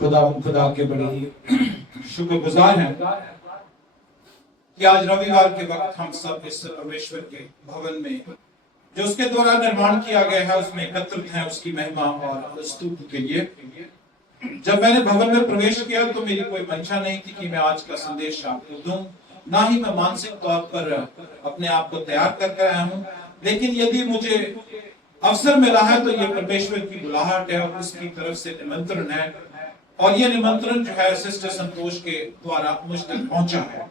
खुदा के बड़ी शुक्रगुजार हैं कि आज रविवार के वक्त हम सब इस परमेश्वर के भवन में जो उसके द्वारा निर्माण किया गया है उसमें एकत्रित हैं उसकी महिमा और स्तुति के लिए। जब मैंने भवन में प्रवेश किया तो मेरी कोई मंशा नहीं थी कि मैं आज का संदेश आपको दूं, ना ही मैं मानसिक तौर पर अपने आप को तैयार करके आया हूं। लेकिन यदि मुझे अवसर मिला है तो ये परमेश्वर की बुलाहट है और उसकी तरफ से निमंत्रण है, और ये निमंत्रण जो है सिस्टर संतोष के द्वारा मुझ तक पहुंचा है।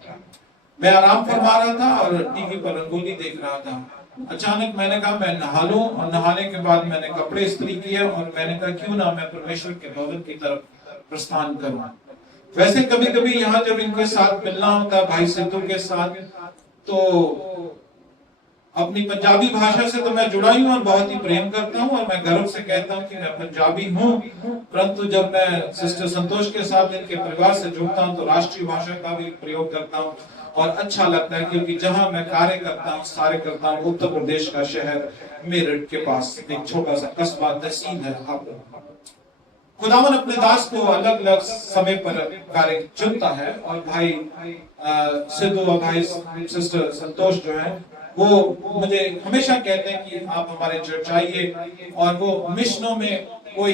मैं आराम फरमा रहा था और टीवी पर रंगोली देख रहा था। अचानक मैंने कहा मैं नहा लूं, और नहाने के बाद मैंने कपड़े इस्त्री किए और मैंने कहा क्यों ना मैं परमेश्वर के भवन की तरफ प्रस्थान करूं। वैसे कभी कभी यहाँ जब इनके साथ मिलना होता है भाई सिद्धू के साथ, तो अपनी पंजाबी भाषा से तो मैं जुड़ा ही हूँ और बहुत ही प्रेम करता हूँ और मैं गर्व से कहता हूँ कि मैं पंजाबी हूँ। परंतु जब मैं सिस्टर संतोष के साथ इनके परिवार से जुड़ता हूँ तो राष्ट्रीय भाषा का भी प्रयोग करता हूँ और अच्छा लगता है, क्योंकि जहां मैं कार्य करता हूँ उत्तर प्रदेश का शहर मेरठ के पास एक छोटा सा कस्बा तहसील है। खुदावन अपने दास को अलग अलग समय पर कार्य चुनता है और भाई सिद्धू और भाई सिस्टर संतोष जो है वो मुझे हमेशा कहते हैं कि आप हमारे चर्च आइए, और वो मिशनों में कोई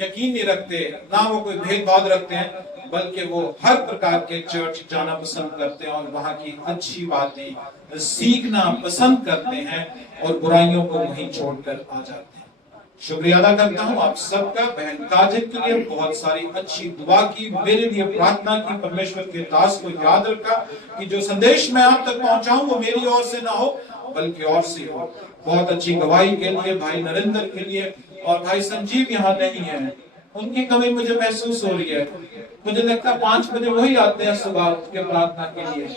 यकीन नहीं रखते, ना वो कोई भेदभाव रखते हैं, बल्कि वो हर प्रकार के चर्च जाना पसंद करते हैं और वहां की अच्छी बातें सीखना पसंद करते हैं और बुराइयों को वहीं छोड़कर आ जाते हैं। शुक्रिया अदा करता हूँ आप सबका। बहन काजल के लिए बहुत सारी अच्छी दुआ की, मेरे लिए प्रार्थना की, परमेश्वर के दास को याद रखा कि जो संदेश मैं आप तक पहुंचाऊं वो मेरी ओर से ना हो बल्कि और से हो। बहुत अच्छी गवाही के लिए भाई नरेंद्र के लिए, और भाई संजीव यहाँ नहीं है, उनकी कमी मुझे महसूस हो रही है। मुझे लगता है 5 बजे वही आते हैं सुबह के प्रार्थना के लिए,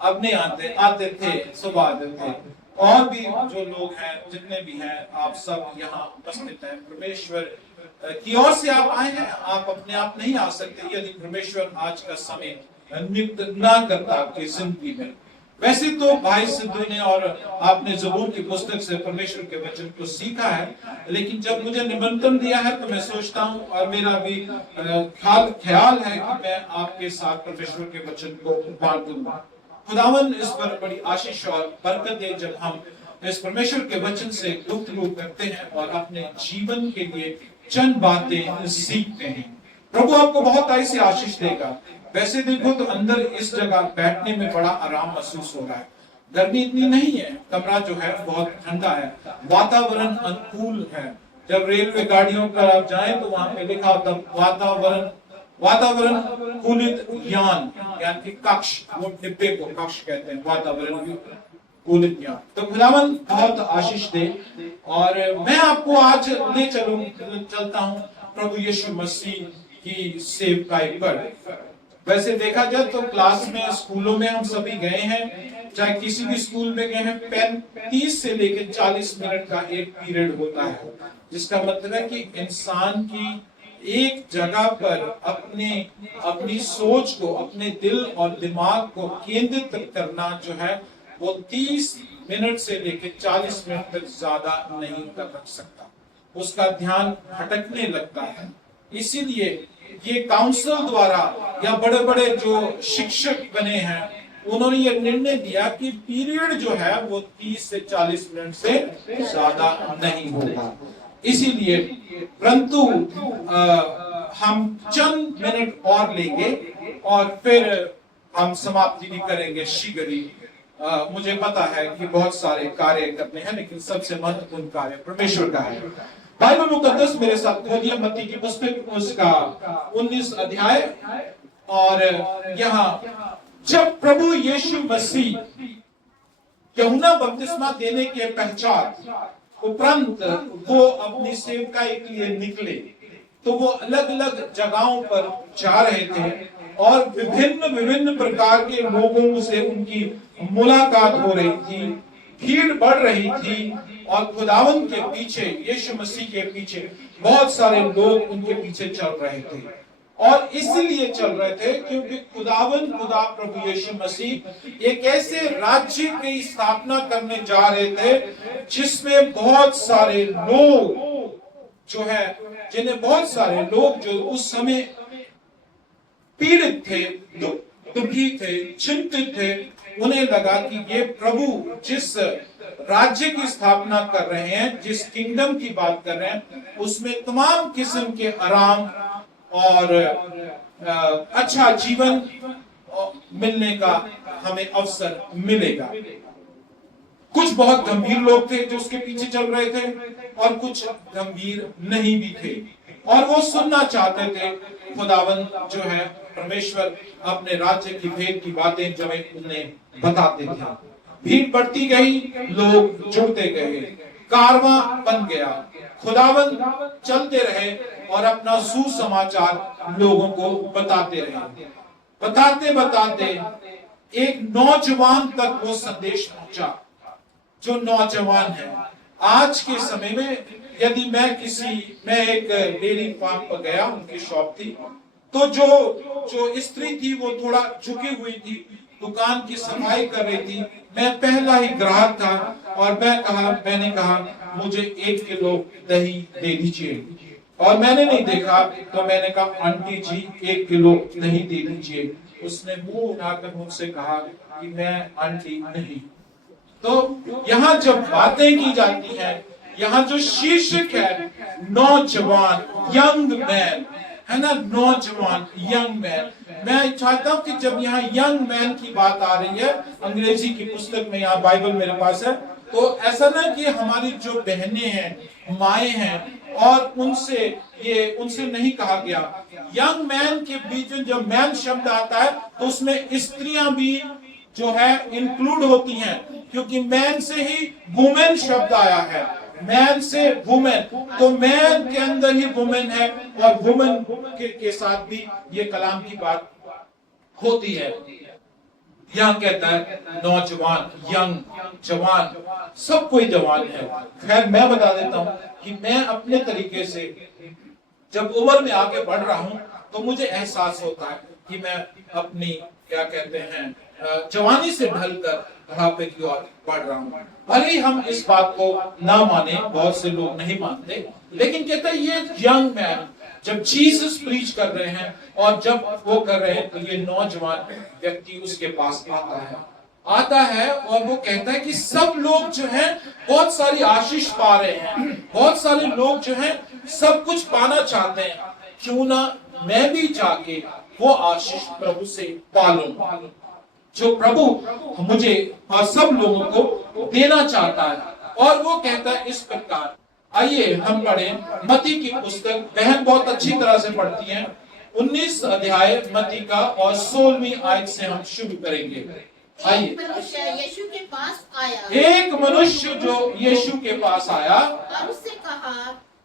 अब नहीं आते, आते थे सुबह आते थे। और भी जो लोग हैं जितने भी हैं आप सब यहाँ उपस्थित हैं, परमेश्वर की ओर से आप आए हैं, आप अपने आप नहीं आ सकते यदि परमेश्वर आज का समय नियुक्त ना करता आपकी जिंदगी में। वैसे तो भाई सिद्धू ने और आपने ज़बूर की पुस्तक से परमेश्वर के वचन को सीखा है, लेकिन जब मुझे निमंत्रण दिया है तो मैं सोचता हूँ और मेरा भी ख्याल है कि मैं आपके साथ परमेश्वर के वचन को बांटूंगा। खुदावन इस पर बड़ी आशीष और बरकत दे जब हम इस परमेश्वर के वचन से गुफ्तगू करते हैं और अपने जीवन के लिए चंद बातें सीखते हैं। प्रभु आपको बहुत ऐसी आशीष देगा। वैसे देखो तो अंदर इस जगह बैठने में बड़ा आराम महसूस हो रहा है, गर्मी इतनी नहीं है, कमरा जो है बहुत ठंडा है, वातावरण अनुकूल है। जब रेलवे गाड़ियों पर आप जाएं तो वहां पे लिखा होता वातावरण कूलित यान, यानी कि कक्ष, वो डिब्बे को कक्ष कहते हैं, वातावरण कूलित यान। तो खुदावन बहुत आशीष दे। और मैं आपको आज ले चलता हूँ प्रभु यीशु मसीह की सेवकाई पर। वैसे देखा जाए तो क्लास में, स्कूलों में हम सभी गए हैं, चाहे किसी भी स्कूल में गए हैं, 35 से लेकर 40 मिनट का एक पीरियड होता है, जिसका मतलब है कि इंसान की एक जगह पर अपनी सोच को, अपने दिल और दिमाग को केंद्रित करना जो है वो 30 मिनट से लेकर 40 मिनट तक ज्यादा नहीं कर सकता, उसका ध्यान भटकने लगता है। इसीलिए ये काउंसिल द्वारा या बड़े बड़े जो शिक्षक बने हैं उन्होंने ये निर्णय दिया कि पीरियड जो है वो 30 से 40 मिनट से ज्यादा नहीं होगा। इसीलिए परंतु हम चंद मिनट और लेंगे और फिर हम समाप्ति भी करेंगे शीघ्र ही। मुझे पता है कि बहुत सारे कार्य करने हैं, लेकिन सबसे महत्वपूर्ण कार्य परमेश्वर का है। बाइबल मुकद्दस मेरे साथ खोलिए, मत्ती की पुस्तक उसका 19 अध्याय। और यहाँ जब प्रभु यीशु मसीह यूहन्ना बपतिस्मा देने के पश्चात उपरांत वो अपनी सेवकाई के लिए निकले, तो वो अलग अलग जगहों पर जा रहे थे और विभिन्न प्रकार के लोगों से उनकी मुलाकात हो रही थी, भीड़ बढ़ रही थी और खुदावन के पीछे, यीशु मसीह के पीछे बहुत सारे लोग उनके पीछे चल रहे थे। और इसलिए चल रहे थे क्योंकि खुदा प्रभु यीशु मसीह एक ऐसे राज्य की स्थापना करने जा रहे थे जिसमें बहुत सारे लोग जो है, जिन्हें बहुत सारे लोग जो उस समय पीड़ित थे, दुखी थे, चिंतित थे। उन्हें लगा कि ये प्रभु जिस राज्य की स्थापना कर रहे हैं, जिस किंगडम की बात कर रहे हैं, उसमें तमाम किस्म के आराम और अच्छा जीवन मिलने का हमें अवसर मिलेगा। कुछ बहुत गंभीर लोग थे जो उसके पीछे चल रहे थे, और कुछ गंभीर नहीं भी थे, और वो सुनना चाहते थे खुदावन जो है परमेश्वर अपने राज्य की भेद की बातें जो उन्हें बताते थे। भीड़ बढ़ती गई, लोग जुड़ते गए, कारवां बन गया। खुदावन चलते रहे और अपना सुसमाचार लोगों को बताते रहे। बताते बताते एक नौजवान तक वो संदेश पहुंचा, जो नौजवान है। आज के समय में यदि मैं एक डेयरी फार्म पर गया, उनकी शॉप थी, तो जो स्त्री थी वो थोड़ा झुकी हुई थी, दुकान की सफाई कर रही थी। मैं पहला ही ग्राहक था और मैंने कहा मुझे 1 किलो दही दे दीजिए, और मैंने नहीं देखा तो मैंने कहा आंटी जी 1 किलो दही दे दीजिए। उसने मुंह उठाकर मुझसे कहा कि मैं आंटी नहीं। तो यहाँ जब बातें की जाती हैं, यहाँ जो शीर्षक है नौजवान, यंग मैन, है ना, नौजवान, यंग मैन। मैं चाहता हूं कि जब यहाँ यंग मैन की बात आ रही है, अंग्रेजी की पुस्तक में, यहाँ बाइबल मेरे पास है, तो ऐसा ना कि हमारी जो बहनें हैं, माएँ हैं, और उनसे नहीं कहा गया। यंग मैन के बीच में जब मैन शब्द आता है तो उसमें स्त्रियां भी जो है इंक्लूड होती हैं, क्योंकि मैन से ही वुमेन शब्द आया है, मैन से वुमेन, तो मैन के अंदर ही वुमेन है, और वुमेन के साथ भी ये कलाम की बात होती है। यहाँ कहता है नौजवान, यंग, जवान, सब कोई जवान है। खैर मैं बता देता हूँ कि मैं अपने तरीके से जब उम्र में आगे बढ़ रहा हूँ तो मुझे एहसास होता है कि मैं अपनी क्या कहते हैं जवानी से ढलकर बुढ़ापे की ओर बढ़ रहा हूँ। भले ही हम इस बात को ना माने, बहुत से लोग नहीं मानते, लेकिन कहते हैं ये यंग मैन जब जीसस प्रीच कर रहे हैं और जब वो कर रहे हैं तो ये नौजवान व्यक्ति उसके पास आता है और वो कहता है कि सब लोग जो हैं बहुत सारी आशीष पा रहे हैं, बहुत सारे लोग जो हैं सब कुछ पाना चाहते हैं, क्यों ना मैं भी जाके वो आशीष प्रभु से पालूं जो प्रभु मुझे और सब लोगों को देना चाहता है। और वो कहता है इस प्रकार, आइए हम पढ़ें मत्ती की पुस्तक, बहन बहुत अच्छी तरह से पढ़ती हैं, 19 अध्याय मत्ती का और 16वीं आयत से हम शुरू करेंगे। एक मनुष्य यीशु के पास आया, एक मनुष्य जो यीशु के पास आया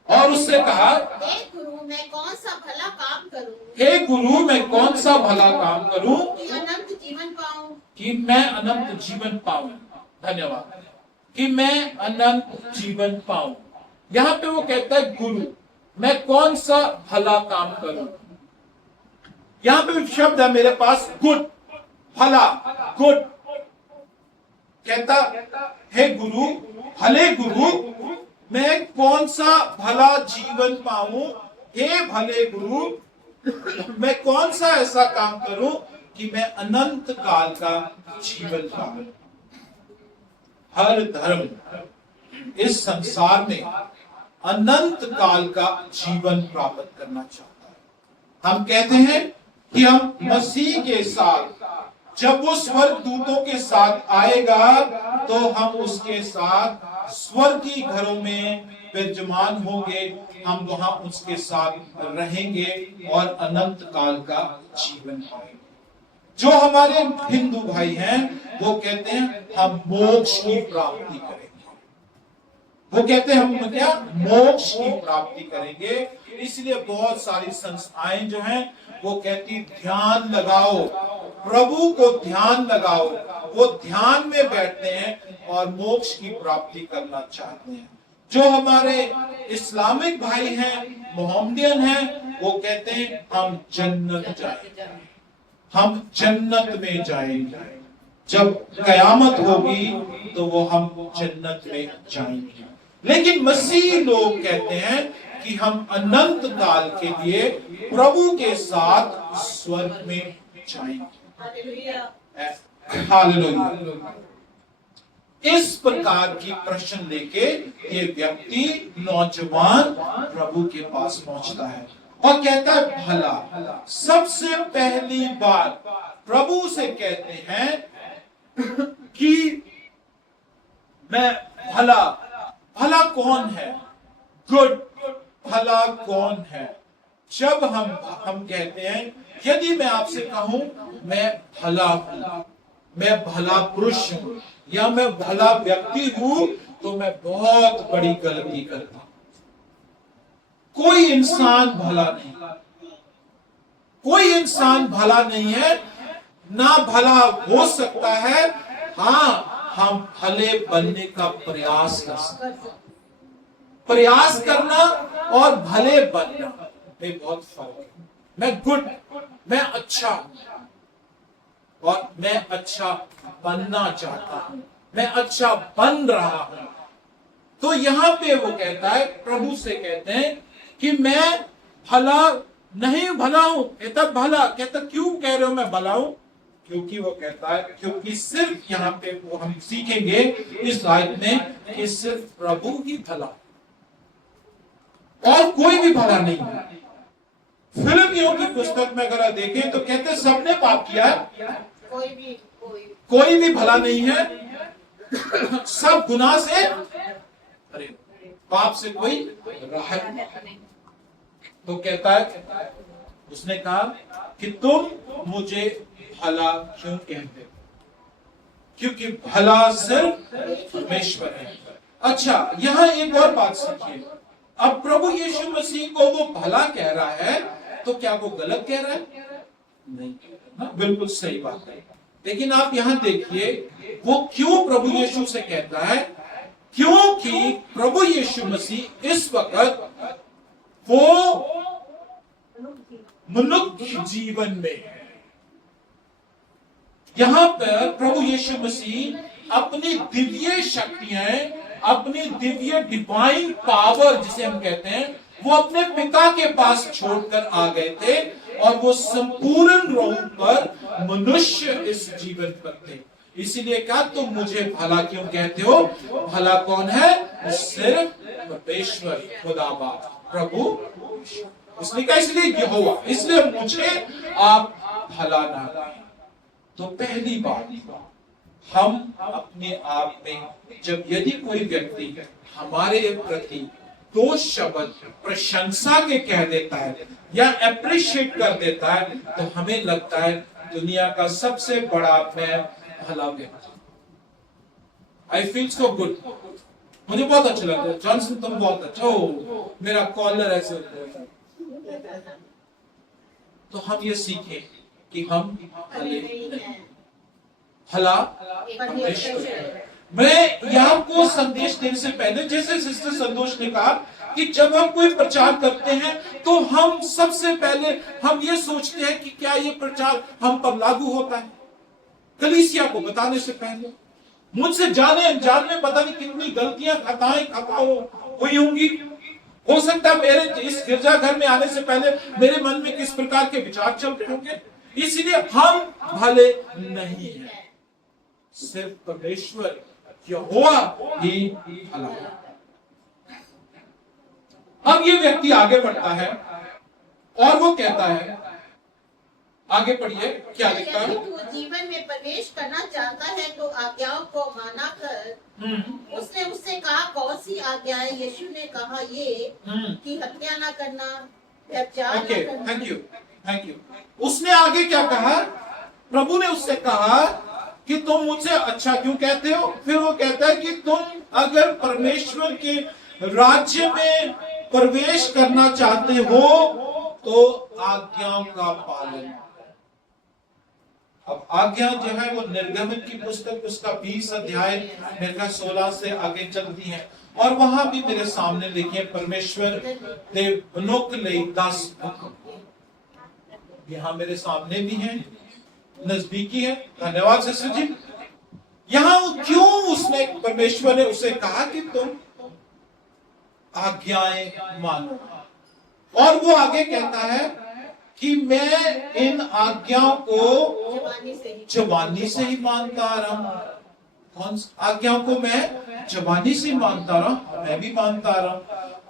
और उससे कहा, हे गुरु मैं कौन सा भला काम करूं, हे गुरु मैं कौन सा भला काम करूं कि अनंत जीवन पाऊं, कि मैं अनंत जीवन पाऊं। धन्यवाद, कि मैं अनंत जीवन पाऊं। यहाँ पे वो कहता है गुरु मैं कौन सा भला काम करूं। यहाँ पे शब्द है मेरे पास गुड, भला, गुड। कहता हे गुरु, भले गुरु मैं कौन सा भला जीवन पाऊं, हे भले गुरु मैं कौन सा ऐसा काम करूं कि मैं अनंत काल का जीवन पाऊं। हर धर्म इस संसार में अनंत काल का जीवन प्राप्त करना चाहता है। हम कहते हैं कि हम मसीह के साथ जब वो स्वर्ग दूतों के साथ आएगा तो हम उसके साथ स्वर्गीय घरों में विराजमान होंगे, हम वहां उसके साथ रहेंगे और अनंत काल का जीवन पाएंगे। जो हमारे हिंदू भाई हैं वो कहते हैं हम मोक्ष की प्राप्ति करेंगे, वो कहते हैं हम क्या मोक्ष की प्राप्ति करेंगे। इसलिए बहुत सारी संस्थाएं जो हैं वो कहती ध्यान लगाओ, प्रभु को ध्यान लगाओ। वो ध्यान में बैठते हैं और मोक्ष की प्राप्ति करना चाहते हैं। जो हमारे इस्लामिक भाई हैं, मोहम्मदियन हैं, वो कहते हैं हम जन्नत जाएंगे, हम जन्नत में जाएंगे। जब कयामत होगी तो वो हम जन्नत में जाएंगे। लेकिन मसीह लोग कहते हैं कि हम अनंत काल के लिए प्रभु के साथ स्वर्ग में जाएंगे। हालेलुया। इस प्रकार की प्रश्न लेके ये व्यक्ति नौजवान प्रभु के पास पहुंचता है और कहता है भला। सबसे पहली बार प्रभु से कहते हैं कि मैं भला, भला कौन है? गुड, भला कौन है? जब हम कहते हैं यदि मैं आपसे कहूं मैं भला हूं, मैं भला पुरुष हूं या मैं भला व्यक्ति हूं, तो मैं बहुत बड़ी गलती करता हूं। कोई इंसान भला नहीं, कोई इंसान भला नहीं है, ना भला हो सकता है। हाँ, हम भले बनने का प्रयास कर सकते हैं। प्रयास करना और भले बनना में बहुत फर्क है। मैं गुड, मैं अच्छा और मैं अच्छा बनना चाहता हूं, मैं अच्छा बन रहा हूं। तो यहां पे वो कहता है, प्रभु से कहते हैं कि मैं भला नहीं, भला हूं। कहता भला, कहता क्यों कह रहे हो मैं भला हूं? क्योंकि वो कहता है, क्योंकि सिर्फ यहाँ पे वो हम सीखेंगे इस आयत में कि सिर्फ प्रभु ही भला और कोई भी भला नहीं है। फिलिपियों की पुस्तक में अगर आप देखें तो कहते सबने पाप किया है, कोई भी भला नहीं है, सब गुनाह से, अरे पाप से कोई राहत नहीं। तो कहता है, उसने कहा कि तुम मुझे भला क्यों कहते हो? क्योंकि भला सिर्फ परमेश्वर है। अच्छा, यहां एक और बात सीखिए। अब प्रभु यीशु मसीह को वो भला कह रहा है, तो क्या वो गलत कह रहा है? नहीं, ना, बिल्कुल सही बात है। लेकिन आप यहां देखिए वो क्यों प्रभु यीशु से कहता है, क्योंकि प्रभु यीशु मसीह इस वक्त वो मनुष्य जीवन में है। यहां पर प्रभु यीशु मसीह अपनी दिव्य शक्तियां, अपनी दिव्य डिवाइन पावर जिसे हम कहते हैं, वो अपने पिता के पास छोड़कर आ गए थे और वो संपूर्ण रूप पर मनुष्य इस जीवन पर थे। इसीलिए कहा तुम मुझे भला क्यों कहते हो? भला कौन है? सिर्फ परमेश्वर, खुदा बाप, प्रभु। उसने कहा इसलिए यहोवा, इसलिए मुझे आप भला ना कहें। तो पहली बात, हम अपने आप में जब यदि कोई व्यक्ति हमारे प्रति दो शब्द प्रशंसा के कह देता है या अप्रिशिएट कर देता है, तो हमें लगता है दुनिया का सबसे बड़ा मैं भला व्यक्ति। आई फील सो गुड, मुझे बहुत अच्छा लगता है। जॉनसन तुम बहुत अच्छा हो, मेरा कॉलर ऐसे होता है। तो हम ये सीखें कि हम भले नहीं, भला परमेश्वर। मैं यहाँ को संदेश देने से पहले, जैसे सिस्टर संतोष ने कहा कि जब हम कोई प्रचार करते हैं तो हम सबसे पहले हम ये सोचते हैं कि क्या ये प्रचार हम पर लागू होता है। कलीसिया को बताने से पहले मुझसे जाने अनजान में पता नहीं कितनी गलतियां, खता हुई होंगी। हो सकता है मेरे इस गिरजाघर में आने से पहले मेरे मन में किस प्रकार के विचार चल रहे होंगे। इसलिए हम भले नहीं हैं, सिर्फ परमेश्वर यहोवा ही भला है। अब ये व्यक्ति आगे बढ़ता है और वो कहता है, आगे पढ़िए क्या लिखता है। यदि तू जीवन में प्रवेश करना चाहता है तो आज्ञाओं को माना कर। उसने उससे कहा कौन सी आज्ञाएं? यीशु ने कहा ये कि हत्या ना करना, व्यभिचार ना करना। Thank you. उसने आगे क्या कहा? प्रभु ने उससे कहा कि तुम मुझसे अच्छा क्यों कहते हो? फिर वो कहता है कि तुम अगर परमेश्वर के राज्य में प्रवेश करना चाहते हो तो आज्ञाओं का पालन। अब आज्ञा जो है वो निर्गमन की पुस्तक उसका 20 अध्याय मेरे ख्याल 16 से आगे चलती है और वहां भी मेरे सामने लिखिए परमेश्वर ने मनुख ले 10 यहां मेरे सामने भी है, नजदीकी है। धन्यवाद सिस्टर जी। यहां क्यों उसने परमेश्वर ने उसे कहा कि तुम आज्ञाएं मानो। और वो आगे कहता है कि मैं इन आज्ञाओं को जवानी से ही मानता आ रहा हूं। कौन आज्ञाओं को मैं जवानी से मानता रहा हूं, मैं भी मानता रहा हूं।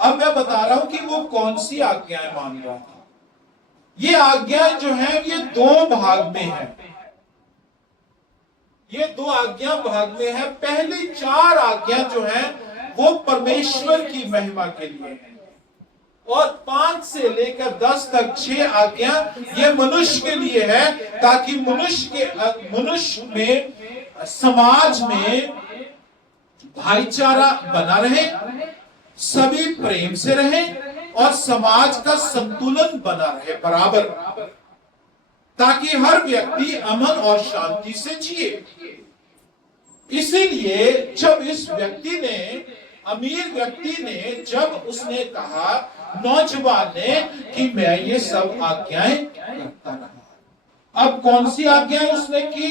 अब मैं बता रहा हूं कि वो कौन सी आज्ञाएं मान रहा था। ये आज्ञाएं जो है ये दो भाग में है, ये दो आज्ञा भाग में है। पहली चार आज्ञा जो है वो परमेश्वर की महिमा के लिए है, और 5 से लेकर 10 तक 6 आज्ञा ये मनुष्य के लिए है, ताकि मनुष्य में, समाज में भाईचारा बना रहे, सभी प्रेम से रहे और समाज का संतुलन बना रहे बराबर, ताकि हर व्यक्ति अमन और शांति से जिए। इसीलिए जब इस व्यक्ति ने, अमीर व्यक्ति ने, जब उसने कहा, नौजवान ने, कि मैं ये सब आज्ञाएं करता रहा। अब कौन सी आज्ञाएं उसने की,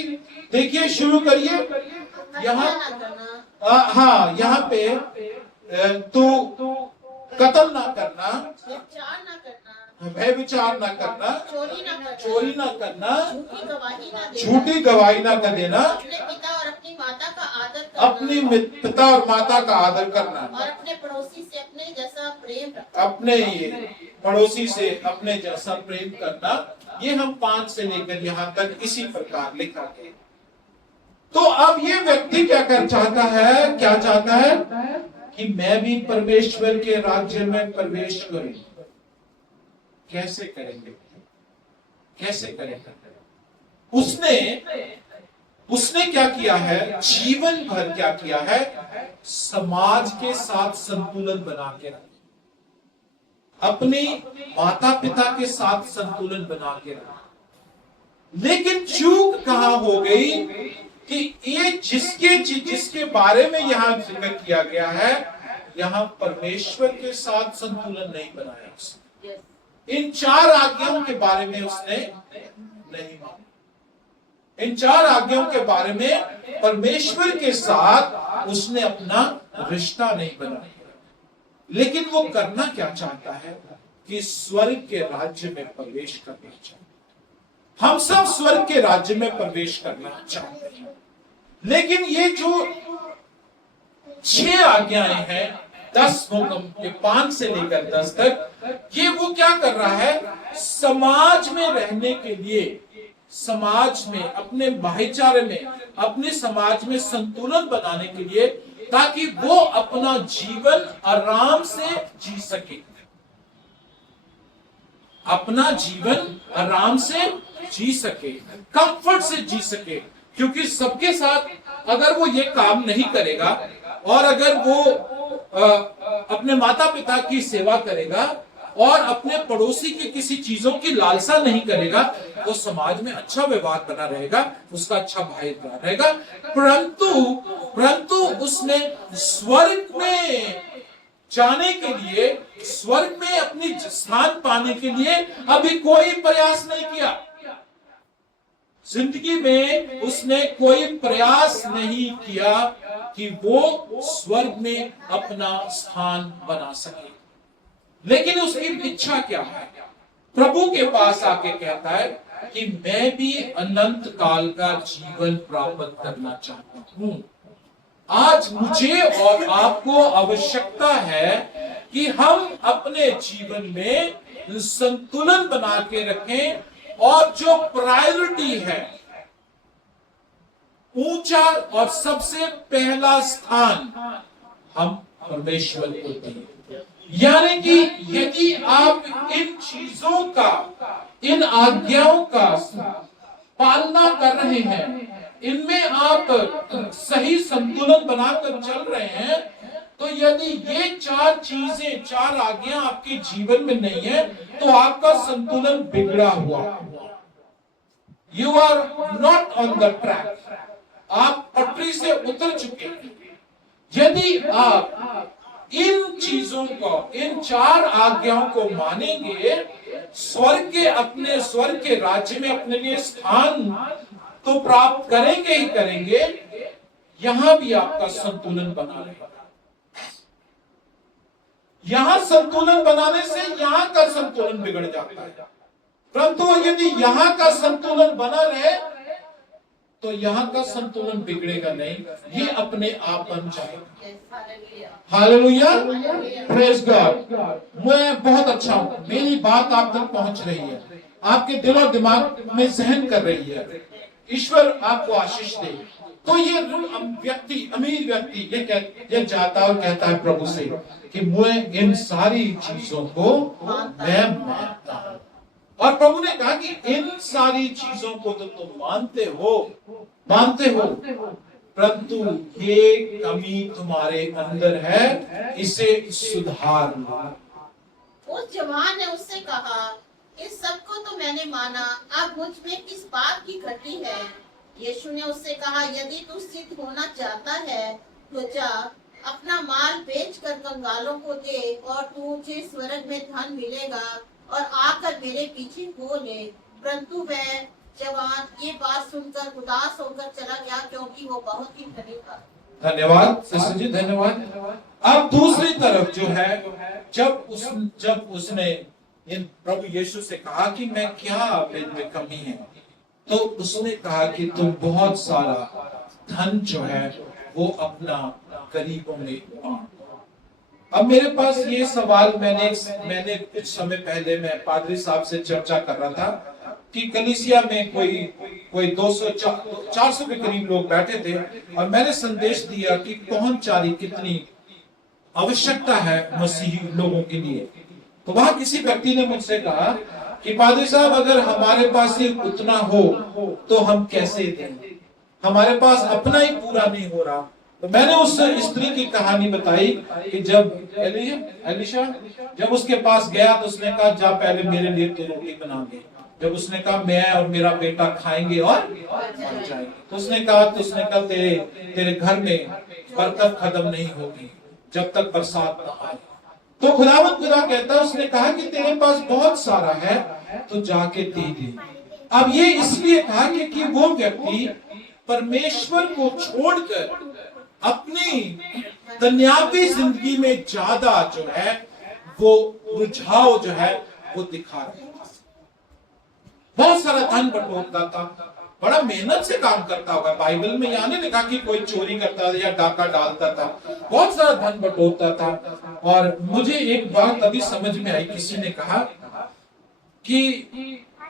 देखिए शुरू करिए यहाँ। हाँ, यहाँ पे तो कत्ल ना करना, व्यभिचार ना करना, चोरी ना करना, झूठी गवाही ना कर देना, अपने पिता और माता का आदर करना, और अपने पड़ोसी से अपने जैसा प्रेम, अपने पड़ोसी से अपने जैसा प्रेम करना। ये हम 5 से लेकर यहाँ तक इसी प्रकार लिखा गया। तो अब ये व्यक्ति क्या चाहता है कि मैं भी परमेश्वर के राज्य में प्रवेश करूं। कैसे करेंगे? उसने क्या किया है, जीवन भर क्या किया है, समाज के साथ संतुलन बना के रखा, अपने माता पिता के साथ संतुलन बना के रखा। लेकिन चूक कहां हो गई कि ये जिसके बारे में यहां जिक्र किया गया है, यहां परमेश्वर के साथ संतुलन नहीं बनाया उसने। इन 4 आज्ञाओं के बारे में उसने नहीं माना। इन 4 आज्ञाओं के बारे में परमेश्वर के साथ उसने अपना रिश्ता नहीं बनाया। लेकिन वो करना क्या चाहता है कि स्वर्ग के राज्य में प्रवेश करना चाहता है। हम सब स्वर्ग के राज्य में प्रवेश करना चाहते हैं। लेकिन ये जो 6 आज्ञाएं हैं, 10 हुक्म के 5 से लेकर 10 तक, ये वो क्या कर रहा है, समाज में रहने के लिए, समाज में, अपने भाईचारे में, अपने समाज में संतुलन बनाने के लिए, ताकि वो अपना जीवन आराम से जी सके, अपना जीवन आराम से जी सके, कंफर्ट से जी सके। क्योंकि सबके साथ अगर वो ये काम नहीं करेगा, और अगर वो अपने माता पिता की सेवा करेगा और अपने पड़ोसी की किसी चीजों की लालसा नहीं करेगा, तो समाज में अच्छा व्यवहार बना रहेगा, उसका अच्छा भाईचारा रहेगा। परंतु उसने स्वर्ग में जाने के लिए, स्वर्ग में अपनी स्थान पाने के लिए अभी कोई प्रयास नहीं किया। जिंदगी में उसने कोई प्रयास नहीं किया कि वो स्वर्ग में अपना स्थान बना सके। लेकिन उसकी इच्छा क्या है, प्रभु के पास आके कहता है कि मैं भी अनंत काल का जीवन प्राप्त करना चाहता हूं। आज मुझे और आपको आवश्यकता है कि हम अपने जीवन में संतुलन बना के रखें, और जो प्रायोरिटी है, ऊंचा और सबसे पहला स्थान हम परमेश्वर को दें। यानी कि यदि आप इन चीजों का, इन आज्ञाओं का पालना कर रहे हैं, इनमें आप सही संतुलन बनाकर चल रहे हैं, तो यदि ये 4 चीजें, 4 आज्ञा आपके जीवन में नहीं है, तो आपका संतुलन बिगड़ा हुआ। You are not on the track, आप पटरी से उतर चुके हैं। यदि आप इन चीजों को, इन 4 आज्ञाओं को मानेंगे, स्वर्ग के राज्य में अपने लिए स्थान तो प्राप्त करेंगे ही करेंगे, यहां भी आपका संतुलन बना रहेगा। यहां संतुलन बनाने से यहां का संतुलन बिगड़ जाता है, परंतु यदि यहां का संतुलन बना रहे तो यहां का संतुलन बिगड़ेगा नहीं, ये अपने आप बन जाएगा। Hallelujah, praise God. मैं बहुत अच्छा हूं, मेरी बात आप तक पहुंच रही है, आपके दिल और दिमाग में सहन कर रही है। ईश्वर आपको आशीष दे। तो ये व्यक्ति, अमीर व्यक्ति ये चाहता और कहता है प्रभु से कि मैं इन सारी चीजों को मैं मानता हूं। और प्रभु ने कहा कि इन सारी चीजों को तो तुम मानते हो, परंतु ये कमी तुम्हारे अंदर है, इसे सुधार लो। उस जवान ने उससे कहा, इस सब को तो मैंने माना, अब मुझ में किस बात की घटी है? यीशु ने उससे कहा, यदि तू सिद्ध होना चाहता है तो जा, अपना माल बेच कर कंगालों को दे और तुझे स्वर्ग में धन मिलेगा, और आकर मेरे पीछे हो ले। परंतु वह जवान ये बात सुनकर उदास होकर चला गया, क्योंकि वो बहुत ही धनी था। धन्यवाद सिस्टर जी, धन्यवाद। अब दूसरी तरफ जो है, जब उसने इन प्रभु यीशु से कहा कि मैं क्या में कमी है, तो उसने कहा कि तुम बहुत सारा धन जो है वो अपना गरीबों में बांटो। अब मेरे पास ये सवाल, मैंने कुछ समय पहले मैं पादरी साहब से चर्चा कर रहा था कि कलीसिया में कोई 200-400 के करीब लोग बैठे थे, और मैंने संदेश दिया कि पहुंचारी कितनी आवश्यकता है मसीही लोगों के लिए। तो वहां किसी व्यक्ति ने मुझसे कहा कि पादरी साहब, अगर हमारे पास ही उतना हो तो हम कैसे दें, हमारे पास अपना ही पूरा नहीं हो रहा। तो मैंने उस स्त्री की कहानी बताई कि जब एलिशा जब उसके पास गया तो उसने कहा, जा पहले मेरे लिए तो रोटी बना दे। जब उसने कहा मैं और मेरा बेटा खाएंगे और मर जाएंगे, तो उसने कहा तेरे घर में बरकत खत्म नहीं होगी जब तक बरसात न आए। तो खुदावंद खुदा कहता है, उसने कहा कि तेरे पास बहुत सारा है तो जाके दे दे। अब ये इसलिए कहा कि वो व्यक्ति परमेश्वर को छोड़कर अपनी दुनियावी जिंदगी में ज्यादा जो है वो रुझाव जो है वो दिखा रहे हैं। बहुत सारा धन बटोरता था, बड़ा मेहनत से काम करता होगा। बाइबल में यहाँ नहीं लिखा कि कोई चोरी करता था या डाका डालता था, बहुत सारा धन बटोरता था। और मुझे एक बात अभी समझ में आई, किसी ने कहा कि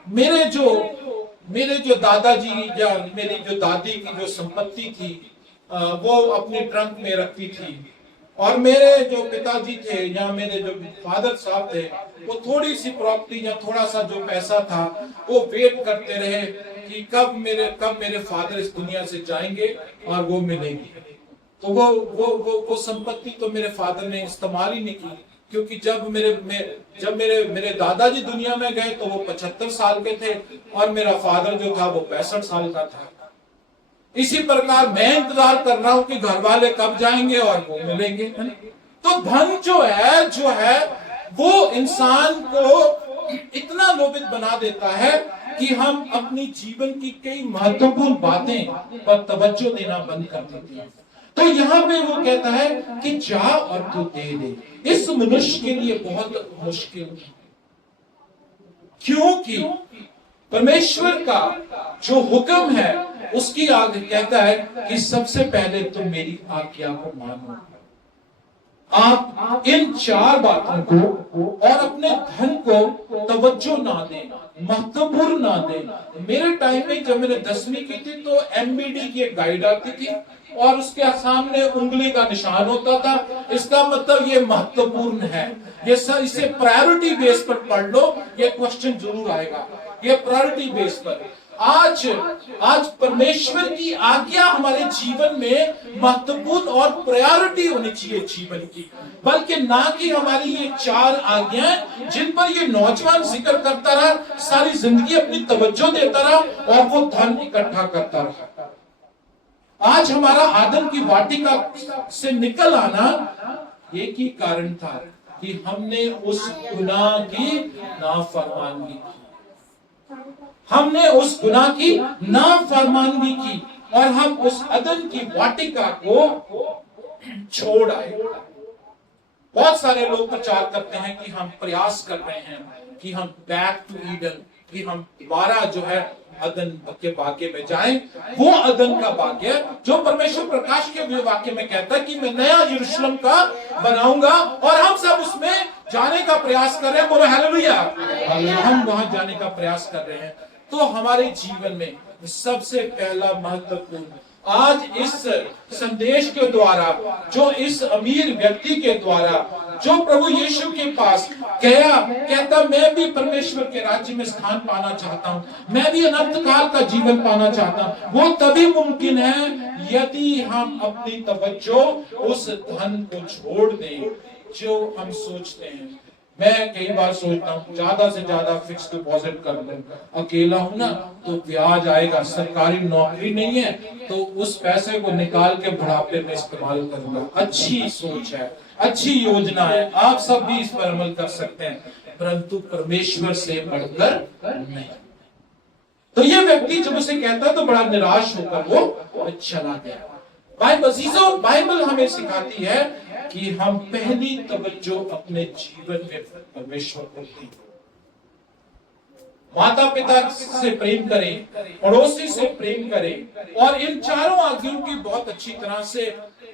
मेरे जो दादाजी या मेरी जो दादी की जो संपत्ति थी वो अपने ट्रंक में रखती थी, और मेरे जो पिताजी थे या मेरे जो फादर साहब थे वो थोड़ी सी प्रॉपर्टी या थोड़ा सा जो पैसा था वो वेट करते रहे कि कब मेरे फादर इस दुनिया से जाएंगे और वो मिलेंगे। तो वो संपत्ति तो मेरे फादर ने इस्तेमाल ही नहीं की, क्योंकि जब मेरे दादाजी दुनिया में गए तो वो 75 साल के थे और मेरा फादर जो था वो 65 साल का था। इसी प्रकार मैं इंतजार कर रहा हूं कि घर वाले कब जाएंगे और वो मिलेंगे। तो धन जो है वो इंसान को इतना लोभित बना देता है कि हम अपनी जीवन की कई महत्वपूर्ण बातें पर तवज्जो देना बंद कर देते हैं। तो यहाँ पे वो कहता है कि जा और तू दे दे। इस मनुष्य के लिए बहुत मुश्किल है, क्योंकि परमेश्वर का जो हुक्म है उसकी आगे कहता है कि सबसे पहले तुम मेरी आज्ञा को मानो। आप इन 4 बातों को और अपने धन को तवज्जो ना दें, महत्वपूर्ण ना दें। मेरे टाइम में जब मैंने 10वीं की थी तो MBD की एक गाइड आती थी और उसके सामने उंगली का निशान होता था, इसका मतलब ये महत्वपूर्ण है, ये सर इसे प्रायोरिटी बेस पर पढ़ लो, ये क्वेश्चन जरूर आएगा, ये प्रायोरिटी बेस पर। आज परमेश्वर की आज्ञा हमारे जीवन में महत्वपूर्ण और प्रायोरिटी होनी चाहिए जीवन की, बल्कि ना कि हमारी ये 4 आज्ञाएं जिन पर ये नौजवान जिक्र करता रहा, सारी जिंदगी अपनी तवज्जो देता रहा और वो धन इकट्ठा करता रहा। आज हमारा आदम की वाटिका से निकल आना एक ही कारण था कि हमने उस गुनाह की नाफरमानी की, हमने उस गुनाह की नाफरमानी की और हम उस अदन की वाटिका को छोड़ आए। बहुत सारे लोग प्रचार करते हैं कि हम प्रयास कर रहे हैं कि हम बैक टू ईडन, कि हम दोबारा जो है अदन के वाक्य में जाएं। वो अदन का वाक्य जो परमेश्वर प्रकाश के वाक्य में कहता है कि मैं नया यरूशलेम का बनाऊंगा, और हम सब उसमें जाने का प्रयास कर रहे हैं। बोलो हालेलुया। हम वहां जाने का प्रयास कर रहे हैं। तो हमारे जीवन में सबसे पहला महत्वपूर्ण, आज इस संदेश के द्वारा, जो इस अमीर व्यक्ति के द्वारा जो प्रभु यीशु के पास कहता मैं भी परमेश्वर के राज्य में स्थान पाना चाहता हूं, मैं भी अनंत काल का जीवन पाना चाहता हूं, वो तभी मुमकिन है यदि हम अपनी तवज्जो उस धन को छोड़ दें जो हम सोचते हैं। मैं कई बार सोचता हूँ ज्यादा से ज्यादा फिक्स डिपॉजिट कर लूं, अकेला हूं ना तो ब्याज आएगा, सरकारी नौकरी नहीं है तो उस पैसे को निकाल के बुढ़ापे में इस्तेमाल करूंगा। अच्छी सोच है, अच्छी योजना है, आप सब भी इस पर अमल कर सकते हैं, परंतु परमेश्वर से बढ़कर नहीं। तो ये व्यक्ति जब उसे कहता तो बड़ा निराश होकर वो चला गया। बाइबल हमें सिखाती है कि हम पहली तवज्जो अपने जीवन में परमेश्वर को दें। माता पिता से प्रेम करें, पड़ोसी से प्रेम करें, और इन चारों आज्ञाओं की बहुत अच्छी तरह से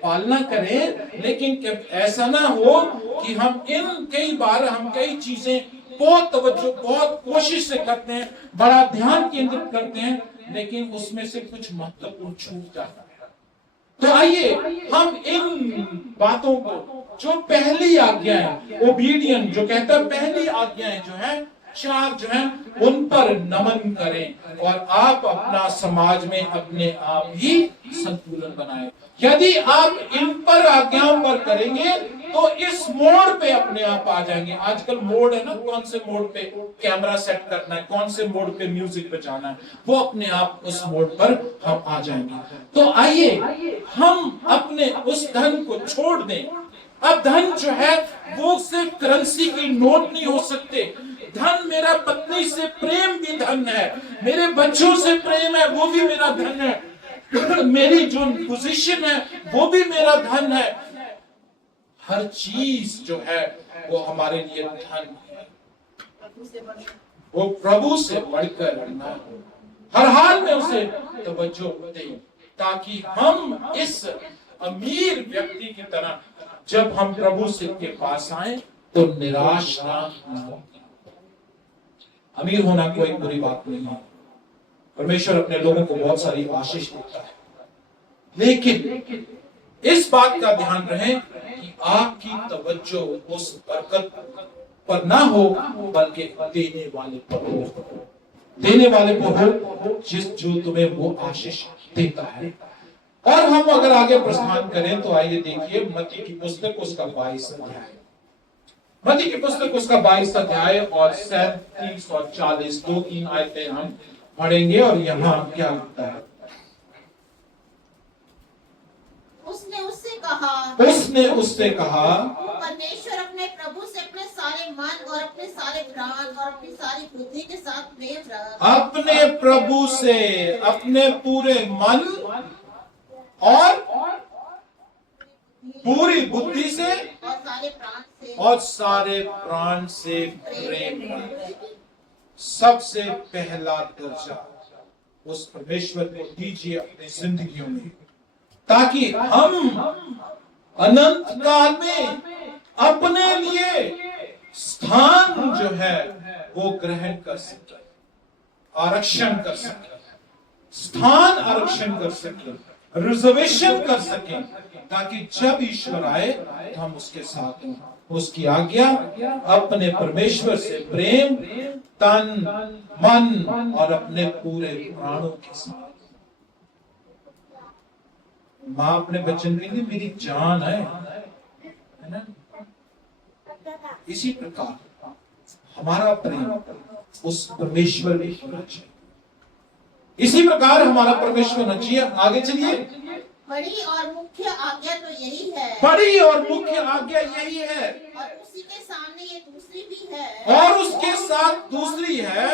पालना करें। लेकिन ऐसा ना हो कि हम कई बार हम कई चीजें बहुत तवज्जो, बहुत कोशिश से करते हैं, बड़ा ध्यान केंद्रित करते हैं, लेकिन उसमें से कुछ महत्वपूर्ण छूट जाता है। तो आइए हम इन बातों को, जो पहली आज्ञा है, ओबीडियंट जो कहता है पहली आज्ञाएं जो है, चार जो है, उन पर नमन करें और आप अपना समाज में अपने आप ही संतुलन बनाएं। यदि आप इन पर आज्ञाओं पर करेंगे तो इस मोड़ पे अपने आप आ जाएंगे। आजकल मोड़ है ना, कौन से मोड़ पे कैमरा सेट करना है, कौन से मोड़ पे म्यूजिक बजाना है, वो अपने आप उस मोड़ पर हम आ जाएंगे। तो आइए हम अपने उस धन को छोड़ दें। अब धन जो है वो सिर्फ करेंसी की नोट नहीं हो सकते। धन, मेरा पत्नी से प्रेम भी धन है, मेरे बच्चों से प्रेम है वो भी मेरा धन है, मेरी जो पोजीशन है वो भी मेरा धन है। हर चीज जो है वो हमारे लिए धन है, वो प्रभु से बढ़कर ना हो। हर हाल में उसे तवज्जो दें, ताकि हम इस अमीर व्यक्ति की तरह जब हम प्रभु से के पास आए तो निराश ना हो। अमीर होना कोई बुरी बात नहीं है, परमेश्वर अपने लोगों को बहुत सारी आशीष देता है, लेकिन इस बात का ध्यान रहे कि आपकी तवज्जो उस बरकत पर ना हो बल्कि देने वाले पर हो, देने वाले को हो जो तुम्हें वो आशीष देता है। और हम अगर आगे प्रस्थान करें तो आइए देखिए मत्ती की पुस्तक उसका 22 अध्याय, मत्ती की पुस्तक उसका 22 अध्याय और 37 और 40 2-3 आयतें हम पढ़ेंगे। और यहाँ क्या लिखता है? उसने उससे कहा परमेश्वर अपने प्रभु से अपने सारे मन और अपने सारे प्राण और अपनी सारी बुद्धि के साथ प्रेम रख। अपने प्रभु से अपने पूरे मन और पूरी बुद्धि से और सारे प्राण से प्रेम रख। सबसे पहला दर्जा उस परमेश्वर को दीजिए अपनी जिंदगियों में, ताकि हम अनंत काल में अपने लिए स्थान जो है वो ग्रहण कर सके, आरक्षण कर सके, स्थान आरक्षण कर सके, रिजर्वेशन कर सके, ताकि जब ईश्वर आए तो हम उसके साथ हों। उसकी आज्ञा अपने परमेश्वर से प्रेम, तन मन और अपने पूरे प्राणों के साथ। माँ अपने बच्चन के लिए मेरी जान है ना? इसी प्रकार हमारा प्रेम उस परमेश्वर में होना चाहिए, इसी प्रकार हमारा परमेश्वर होना चाहिए। आगे चलिए। बड़ी और मुख्य आज्ञा तो यही है, बड़ी और मुख्य आज्ञा यही है, और उसी के सामने ये दूसरी भी है, और उसके साथ दूसरी है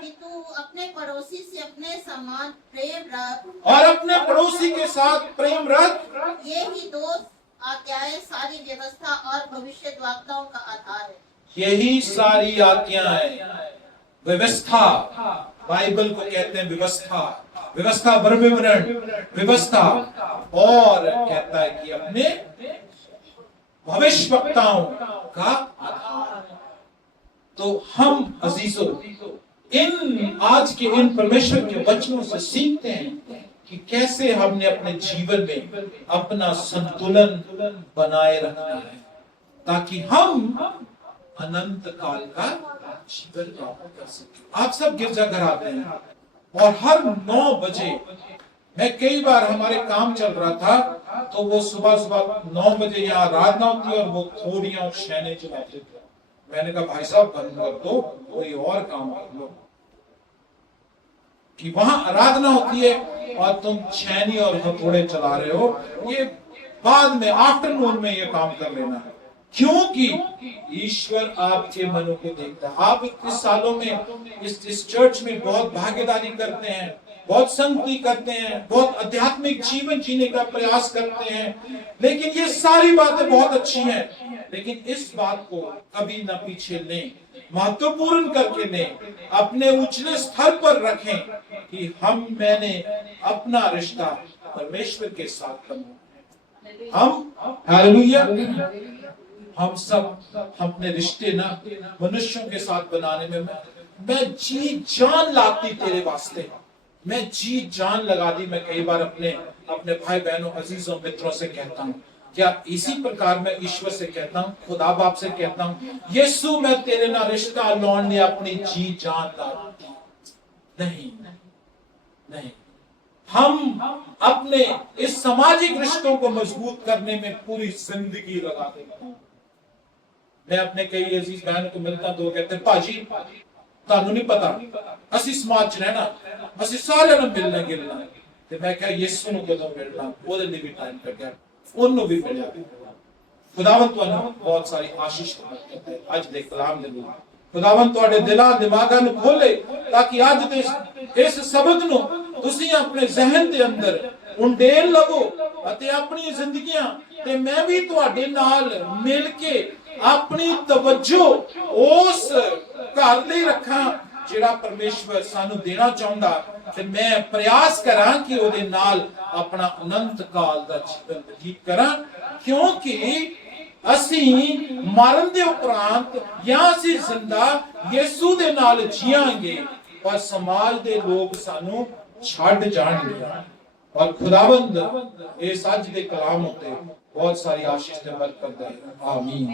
कि तू अपने पड़ोसी से अपने समान प्रेम रख, और अपने पड़ोसी के साथ प्रेम रख। ये ही दो आज्ञाएं सारी व्यवस्था और भविष्यद्वक्ताओं का आधार है। यही सारी आज्ञाएं, व्यवस्था, बाइबल को कहते हैं व्यवस्था, व्यवस्था विवरण, व्यवस्था, और कहता है कि अपने भविष्यवक्ताओं का आधार। तो हम अजीजों इन आज के इन परमेश्वर के वचनों से सीखते हैं कि कैसे हमने अपने जीवन में अपना संतुलन बनाए रखना है, ताकि हम अनंत काल का जीवन प्राप्त कर सके। आप सब गिरजाघर आते हैं और हर 9 बजे, मैं कई बार हमारे काम चल रहा था तो वो सुबह 9 बजे यहाँ आराधना होती है और वो थोड़ियां और शैने चलाते थे। मैंने कहा भाई साहब बंद कर दो, कोई और काम कर लो, कि वहां आराधना होती है और तुम छैनी और हथौड़े चला रहे हो। ये बाद में आफ्टरनून में ये काम कर लेना है, क्योंकि ईश्वर आपके मनों को देखता है। आप इस सालों में इस चर्च में बहुत भागीदारी करते हैं, बहुत संगति करते हैं, बहुत आध्यात्मिक जीवन जीने का प्रयास करते हैं, लेकिन ये सारी बातें बहुत अच्छी हैं, लेकिन इस बात को कभी ना पीछे लें, महत्वपूर्ण करके लें, अपने उछले स्तर पर रखें कि मैंने अपना रिश्ता परमेश्वर के साथ बनाया। हालेलुया, हम सब अपने रिश्ते ना मनुष्यों के साथ बनाने में मैं जी जान लाती तेरे वास्ते, मैं जी जान लगा दी। मैं कई बार अपने भाई बहनों, अजीजों, मित्रों से कहता हूँ, क्या इसी प्रकार मैं ईश्वर से कहता हूँ, खुदा बाप से कहता हूँ, यीशु मैं तेरे ना रिश्ता लौटने अपनी जी जान लाती। नहीं नहीं, हम अपने इस सामाजिक रिश्तों को मजबूत करने में पूरी जिंदगी लगा देंगे। मैं अपने कई अजीज बहनों को मिलता तो कहते हैं, भाजी तानू नहीं पता असि समाज च रहना, असि सारे नाल मिलना गिलना। ते मैं कहा यीशु ਨੂੰ ਕਦੋਂ ਮਿਲਣਾ, ਉਹਦੇ ਲਈ ਵੀ ਟਾਈਮ ਕੱਢਿਆ, ਉਹਨੂੰ ਵੀ ਮਿਲਿਆ। खुदावन ਤੁਹਾਨੂੰ ਬਹੁਤ ਸਾਰੀ ਆਸ਼ੀਸ਼ ਦੇ ਅੱਜ ਦੇ ਕਲਾਮ ਦੇ ਲਈ। खुदावन ਤੁਹਾਡੇ ਦਿਲਾਂ ਦਿਮਾਗਾਂ ਨੂੰ ਖੋਲੇ, ਤਾਂ ਕਿ ਅੱਜ ਦੇ ਇਸ ਸ਼ਬਦ ਨੂੰ ਤੁਸੀਂ ਆਪਣੇ ਜ਼ਿਹਨ ਦੇ ਅੰਦਰ ਉੰਡੇਲ ਲਵੋ ਅਤੇ ਆਪਣੀ ਜ਼ਿੰਦਗੀਆਂ ਤੇ ਮੈਂ ਵੀ ਤੁਹਾਡੇ ਨਾਲ ਮਿਲ ਕੇ ਆਪਣੀ ਤਵੱਜੋ ਉਸ ਘਰ ਲਈ ਰੱਖਾਂ ਜਿਹੜਾ ਪਰਮੇਸ਼ਵਰ ਸਾਨੂੰ ਦੇਣਾ ਚਾਹੁੰਦਾ, ਤੇ ਮੈਂ ਪ੍ਰयास ਕਰਾਂ ਕਿ ਉਹਦੇ ਨਾਲ ਆਪਣਾ ਅਨੰਤ ਕਾਲ ਦਾ ਜੀਵਨ ਬਤੀਤ ਕਰਾਂ, ਕਿਉਂਕਿ ਅਸੀਂ ਮਰਨ ਦੇ ਉਪਰੰਤ ਜਾਂ ਅਸੀਂ ਜ਼ਿੰਦਾ ਯਿਸੂ ਦੇ ਨਾਲ ਜੀਵਾਂਗੇ, ਪਰ ਸਮਾਜ ਦੇ ਲੋਕ ਸਾਨੂੰ ਛੱਡ ਜਾਣਗੇ। और खुदावंद इस आज के कलाम होते बहुत सारी आशीष ने बरकत दे। आमीन।